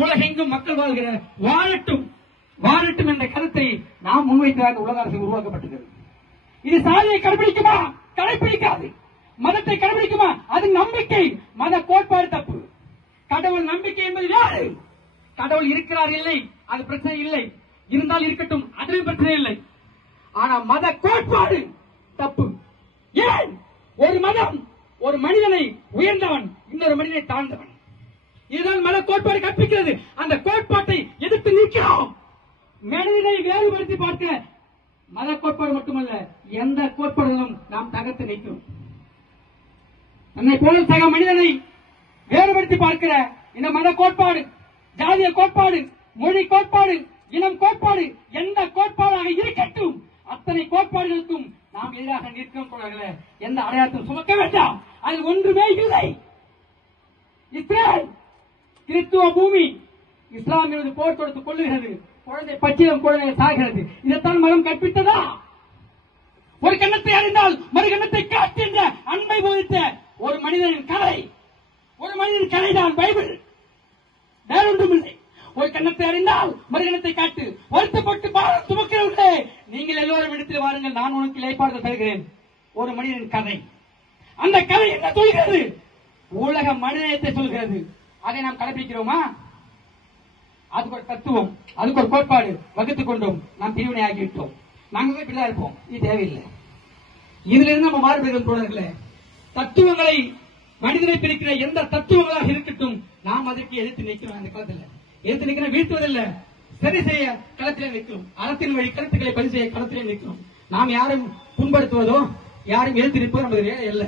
உலகெங்கும் மக்கள் வாழ்கிற வாழட்டும் வாழட்டும் என்ற கருத்தை நாம் முன்வைத்ததாக உலக அரசு உருவாக்கப்பட்டது. இது சாதியை கடைபிடிக்குமா? கடைபிடிக்காது. மதத்தை கடைபிடிக்குமா? அது நம்பிக்கை. மத கோட்பாடு தப்பு. கடவுள் நம்பிக்கை என்பது யாரு? கடவுள் இருக்கிறார் இல்லை, அது பிரச்சனை இல்லை. இருந்தால் இருக்கட்டும், அதிலும் பிரச்சனை இல்லை. ஆனா மத கோட்பாடு தப்பு. ஏன்? ஒரு மதம் ஒரு மனிதனை உயர்ந்தவன், இன்னொரு மனிதனை தாழ்ந்தவன். இதுதான் மத கோட்பாடு கற்பிக்கிறது. அந்த கோட்பாட்டை எதிர்த்து நிற்கிறோம். மனிதனை வேறுபடுத்தி பார்க்க மத கோட்பாடு மட்டுமல்ல, எந்த கோட்பாடுகளும் நாம் தகர்த்து நிற்கிறோம். தன்னை போல சக மனிதனை வேறுபடுத்தி பார்க்கிற இந்த மத கோட்பாடு, ஜாதிய கோட்பாடு, மொழி கோட்பாடு, இனம் கோட்பாடு, எந்த கோட்பாடாக இருக்கட்டும், அத்தனை கோட்பாடுகளுக்கும் நாம் எதிராக நிற்கிறோம். எந்த அடையாளத்தையும் சுமக்க வேண்டாம். அதில் ஒன்றுமே இல்லை. இஸ்ரேல் கிறிஸ்துவ பூமி, இஸ்லாம் மீது போர் தொடுத்து கொள்ளுகிறது. குழந்தை பச்சிலம் குழந்தை சாகிறது. இதைத்தான் மதம் கற்பித்ததா? ஒரு கண்ணத்தை அறிந்தால் மறு கண்ணத்தை காட்டு என்ற அன்பை போதித்த ஒரு மனிதனின் கதை, ஒரு மனிதனின் கதைதான் பைபிள். வேறொன்றும் இல்லை. ஒரு கண்ணத்தை அறிந்தால் மறு கண்ணத்தை காட்டு. வருத்தப்பட்டு பாரம் சுமக்கிறவர்களே, நீங்கள் எல்லோரும் இடத்தில் வாருங்கள், நான் உனக்கு இலைப்பாறுதல் தருகிறேன். ஒரு மனிதனின் கதை. அந்த கதை என்ன சொல்கிறது? உலக மனிதத்தை சொல்கிறது. அதை நாம் கடைபிடிக்கிறோமா? அதுக்கு ஒரு தத்துவம், அதுக்கு ஒரு கோட்பாடு வகுத்துக் கொண்டோம். நாம் பிரிவினை ஆகிவிட்டோம். நாங்கள் இப்படிதான் இருப்போம். இது தேவையில்லை. இதுல இருந்து நம்ம மாறுபடுகிறோம் தோழர்களே. தத்துவங்களை மனிதனை பிரிக்கிற எந்த தத்துவங்களாக இருக்கட்டும், நாம் அதற்கு எதிர்த்து நிற்கிறோம். அந்த காலத்தில் எதிர்த்து நிற்கிற வீழ்த்துவதில்லை, சரி செய்ய களத்திலே நிற்கிறோம். அறத்தின் வழி கருத்துக்களை பதிவு செய்ய களத்திலே நிற்கிறோம். நாம் யாரும் புண்படுத்துவதோ யாரும் எதிர்த்து நிற்பதோ நமது வேலை அல்ல.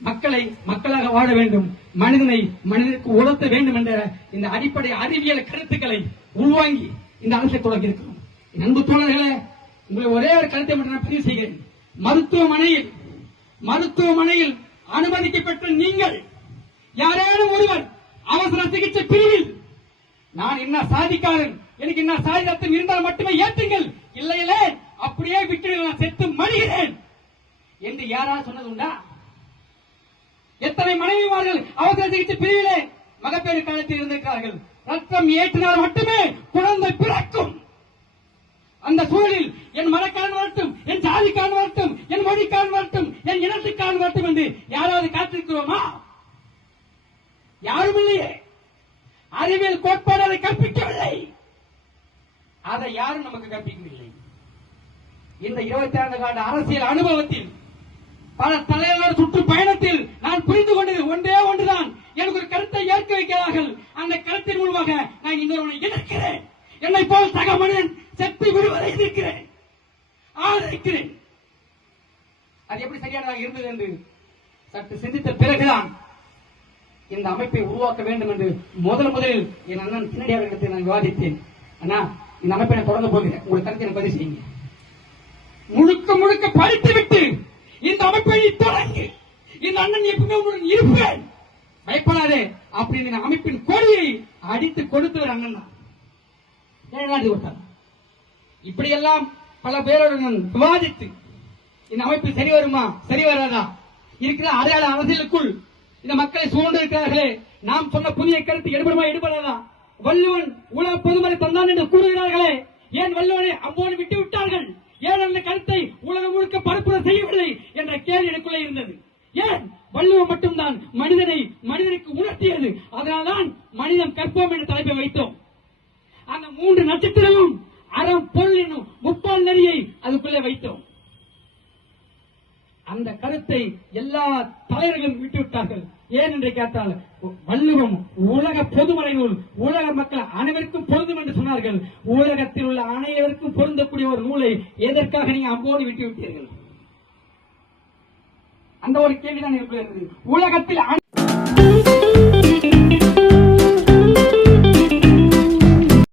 மக்களை மக்களாக வாழ வேண்டும், மனிதனை மனிதனுக்கு உணர்த்த வேண்டும் என்ற இந்த அடிப்படை அறிவியல் கருத்துக்களை உள்வாங்கி இந்த அரசை தொடங்கி இருக்கிறோம். அன்பு தோழர்களே, உங்களை ஒரே ஒரு கருத்தை மட்டும் நான் பதிவு செய்கிறேன். மருத்துவமனையில் அனுமதிக்கப்பட்ட நீங்கள் யாரேனும் ஒருவர் அவசர சிகிச்சை பிரிவில் நான் என்ன சாதிக்காரன், எனக்கு என்ன சாதித்தம் இருந்தால் மட்டுமே ஏற்றுங்கள், இல்லையிலே அப்படியே விட்டு நான் செத்து மடிகிறேன் என்று யாராவது சொன்னது உண்டா? எத்தனை மனைவிமார்கள் அவசர சிகிச்சை பிரிவிலே மகப்பேறு காலத்தில் இருந்திருக்கிறார்கள். ரத்தம் ஏற்றினால் மட்டுமே குழந்தை பிறக்கும். அந்த சூழலில் என் மதக்காரன் வரட்டும், என் ஜாதிக்காரன் வரட்டும், என் மொழிக்காரன் வரட்டும், என் இனத்துக்காரன் வரட்டும் என்று யாராவது காத்திருக்கிறோமா? யாரும் இல்லையே. அறிவியல் கோட்பாடு அதை கற்பிக்கவில்லை. அதை யாரும் நமக்கு கற்பிக்கவில்லை. இந்த 26 ஆண்டு அரசியல் அனுபவத்தில், பல தலைவர் சுற்றுப்பயணத்தில் நான் புரிந்து கொண்டது ஒன்றே ஒன்றுதான். எனக்கு ஒரு கருத்தை ஏற்க வைக்கிறார்கள். அந்த கருத்தின் மூலமாக நான் இன்னொருவனை எதிர்க்கிறேன். என்னை போல் சக மனிதன் செத்து விடுவதை எதிர்க்கிறேன், ஆதரிக்கிறேன். அது எப்படி சரியானதாக இருந்தது என்று சற்று சிந்தித்த பிறகுதான் இந்த அமைப்பை உருவாக்க வேண்டும் என்று முதலில் என் அண்ணன் சின்னடியாரிடத்தில் நான் விவாதித்தேன். அண்ணா, இந்த அமைப்பை நான் தொடர்ந்து போகிறேன், உங்களுக்கு கருத்தை பதிவு செய்யுங்க. முழுக்க படித்துவிட்டு இந்த அமைப்பை தொடங்கி இந்த அண்ணன் எப்பவுமே உங்களுடன் இருப்பேன், பயப்படாதே அப்படின்னு அமைப்பின் கொடியை அடித்து கொடுத்தவர் அண்ணன் தான். இப்படியெல்லாம் பல பேருடன் விவாதித்து இந்த அமைப்பு சரி வருமா சரி வராதா, இருக்கிற அடையாள அரசியலுக்குள் இந்த மக்களை சூழ்ந்து இருக்கிறார்களே, நாம் சொன்ன புதிய கருத்து எடுபடுமா எடுபடாதா? வள்ளுவன் உலக பொதுமறை தந்தான் என்று கூறுகிறார்களே, ஏன் வள்ளுவனை அம்போடு விட்டு விட்டார்கள்? ஏன் அந்த கருத்தை உலகம் முழுக்க பரப்புரை செய்யவில்லை என்ற கேள்வி எனக்குள்ளே இருந்தது. ஏன் வள்ளுவம் மட்டும்தான் மனிதனுக்கு உணர்த்தியது. அதனால்தான் மனிதன் கற்போம் என்ற தலைப்பை வைத்தோம். அந்த 3 நட்சத்திரமும் அறம் பொருள் என்னும் முப்பால் நெறியை அதுக்குள்ளே வைத்தோம். அந்த கருத்தை எல்லா தலைவர்களும் விட்டுவிட்டார்கள். ஏன் என்று கேட்டால், வள்ளுவம் உலக பொதுமறை நூல், உலக மக்கள் அனைவருக்கும் பொருந்தும் என்று சொன்னார்கள். உலகத்தில் உள்ள அனைவருக்கும் பொருந்தக்கூடிய ஒரு நூலை எதற்காக நீங்க அம்போடு விட்டு விட்டீர்கள்? அந்த ஒரு கேள்விதான் இருக்கிறது. உலகத்தில்